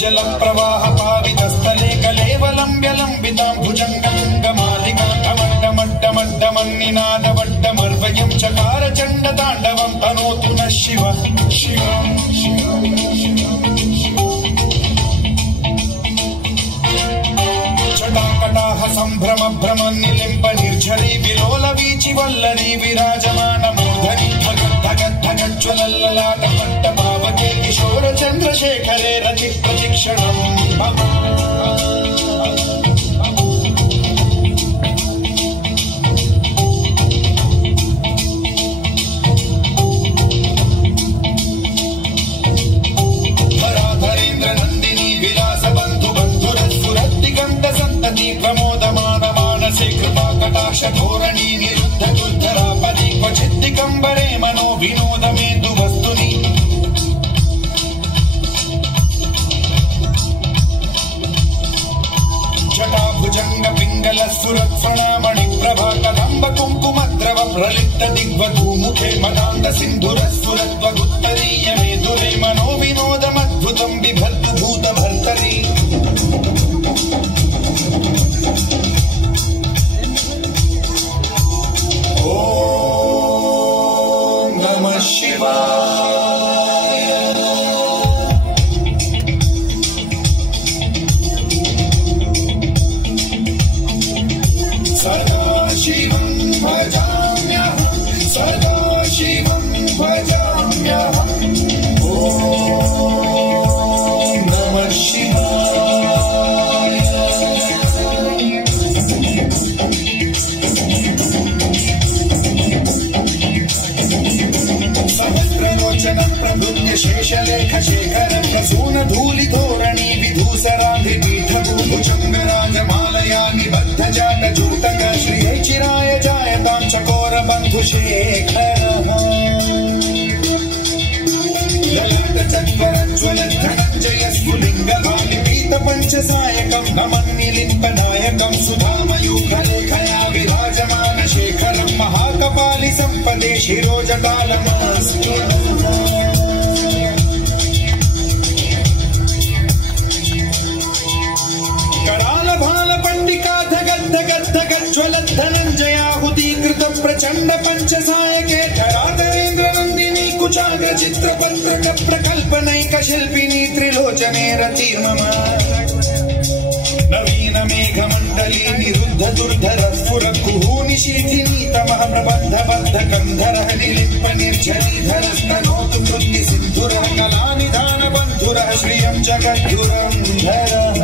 जलं प्रवाह पावितस्थले कलेवलम्ब्यलम्बितां भुजङ्गमङ्गमालिकामड्डमड्डमड्डमन्निनादवड्डमर्वयं चकार चण्डताण्डवं तनोतु नः शिव जटाकटाह सम्भ्रम भ्रम निलिम्ब निर्झरी विलोल वीचि वल्लरी विराजमान मूर्धनि धगद्धगज्ज्वलल्ललाट पट्ट पावके किशोर चन्द्रशेखरे रति प्रशिक्षणं धराधरेन्द्र नन्दिनी विलास बन्धु बन्धुरस्फुरद्दिगन्त सन्तति प्रमोदमान मानसे कृपा कटाक्ष धोरणी निरुद्ध दुर्धरापदि क्वचिद्दिगम्बरे मनो विनोदमेन्दु वस्तुनि जटाभुजंग पिंगल सुरत्फणामणि प्रभा कदंब कुंकुमद्रव प्रलिप्त दिग्वधू मुखे मदान्त सिन्धुरस्फुरत्वगुत्तरीय मेधुरे मनो विनोदमद्भुतं बिभर्तु भूत भर्तरी ओम नमः शिवाय सदाशिवं भजाम्यहं सदाशिवं भजाम्यहं ॐ नमः शिवाय सहस्रलोचनं प्रभुन्य शेषलेख शेखरं प्रसून धूलिधोरणी विधूसराधिपीठभूभुजङ्गराजमालया निबद्ध जातजूटक श्रियै चिराय जायतां चकोर बन्धुशेखरः ललाट चत्वरज्ज्वल धनञ्जय स्फुलिङ्गभालिपीत पञ्चसायकं नमन्निलिम्पनायकं सुधामयूखलेखया विराजमान शेखरं महाकपालि सम्पदे शिरोजकालमस्तु कराल भाल पंडिका धगद्धगद्धगज्ज्वल धनञ्जयाहुतीकृत प्रचण्ड पञ्चसायके धराधरेन्द्र नन्दिनी कुचाग्र चित्रपत्रक प्रकल्पनैक शिल्पिनी त्रिलोचने रतिर्मम नवीन मेघमण्डली निरुद्ध दुर्धर स्फुर कुहूनिशीथिनी तमः प्रबन्ध बद्ध गन्धरः निलिम्प निर्झरीधरस्तनोतु कृत्ति सिन्धुरः कलानिधान बन्धुरः श्रियं जगद्युरन्धरः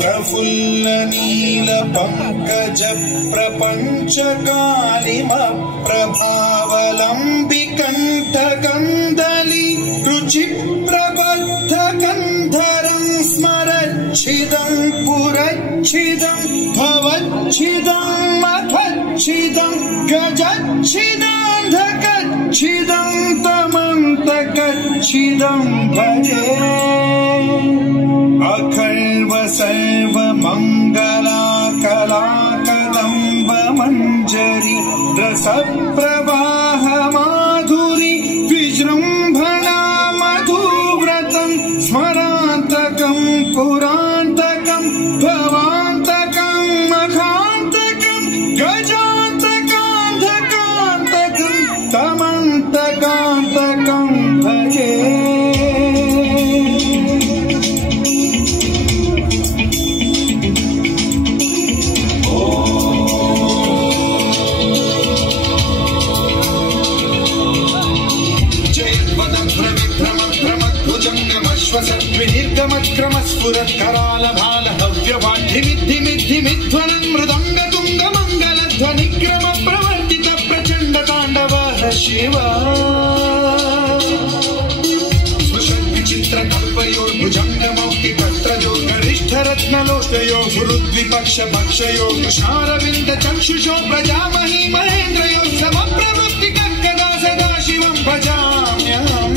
प्रफुल्ल नील पंकज प्रपंच कालिम प्रभावलंबि कंठ गंधली रुचि प्रबद्ध गंधरं स्मरच्छिदं पुरच्छिदं भवच्छिदं मखच्छिदं गजच्छिदान्धकच्छिदं तमन्तकच्छिदं भजे अखल्व सर्व मंगला कला कदम्ब मंजरी रस प्रवाह माधुरी विजृंभणा मधुव्रतं स्मरान्तकं पुरान्तकं भवान्तकं मखान्तकं गजान्तकान्धकान्तकं तमन्तकान्तकं भजे विनिर्गमक्रमस्फुरत्कराल भाल हव्यवाढ्यमिद्धिमिद्धिमिध्वनं मृदङ्गतुङ्गमङ्गलध्वनिक्रम प्रवर्तित प्रचण्ड ताण्डवः शिव विचित्रकल्पयो भुजङ्गमौक्तिपत्रयो गरिष्ठरत्नलोष्टयो गुरुद्विपक्ष भक्षयो कृष्णारविन्द चक्षुषो प्रजामहि महेन्द्रयो समप्रवृत्तिकर्कदा सदा शिवं भजाम्यहम्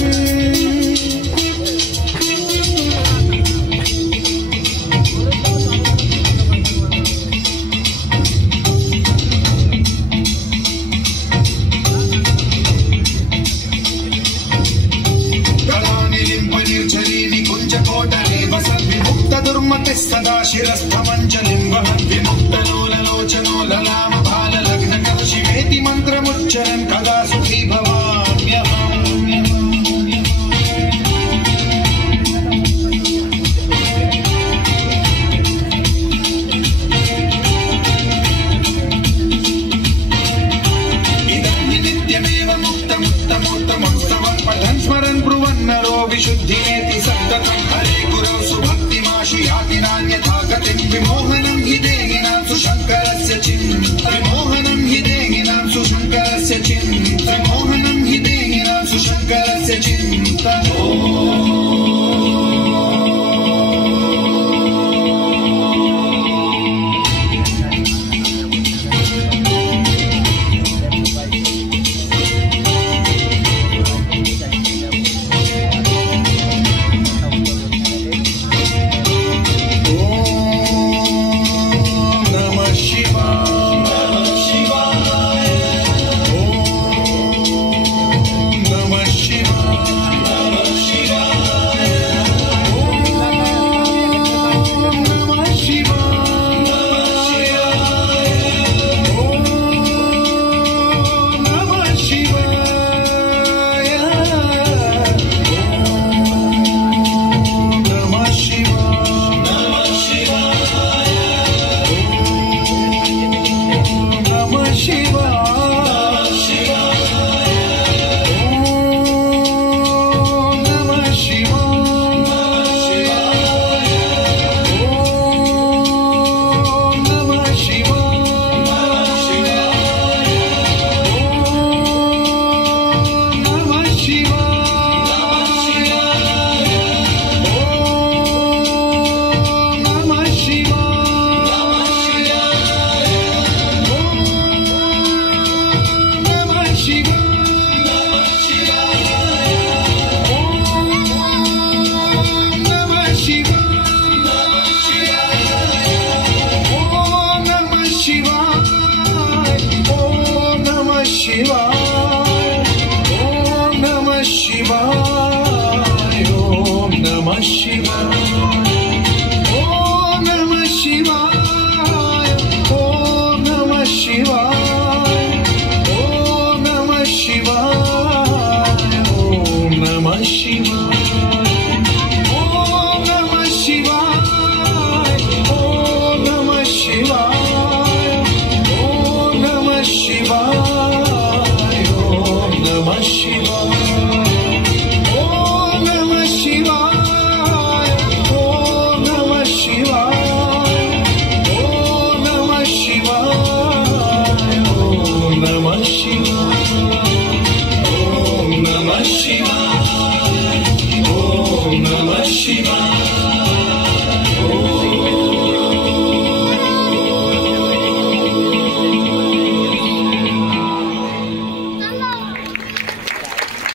सदा शिरस्थमञ्जलिं वहन् विमुक्तलोललोचनो ललामभाललग्नकः शिवेति मन्त्रमुच्चरन् कदा सुखी भवाम्यहम् पठन् स्मरन् ब्रुवन्नरो विशुद्धिनेति सन्ततं हरे गुरौ सुभक्तिमाशु याति नान्यथा गतिं विमोहनं हि देहिनां सुशङ्करस्य विमोहनं हि देहिनां सुशङ्करस्य विमोहनं हि देहिनां सुशङ्करस्य Om Namah Shivaya.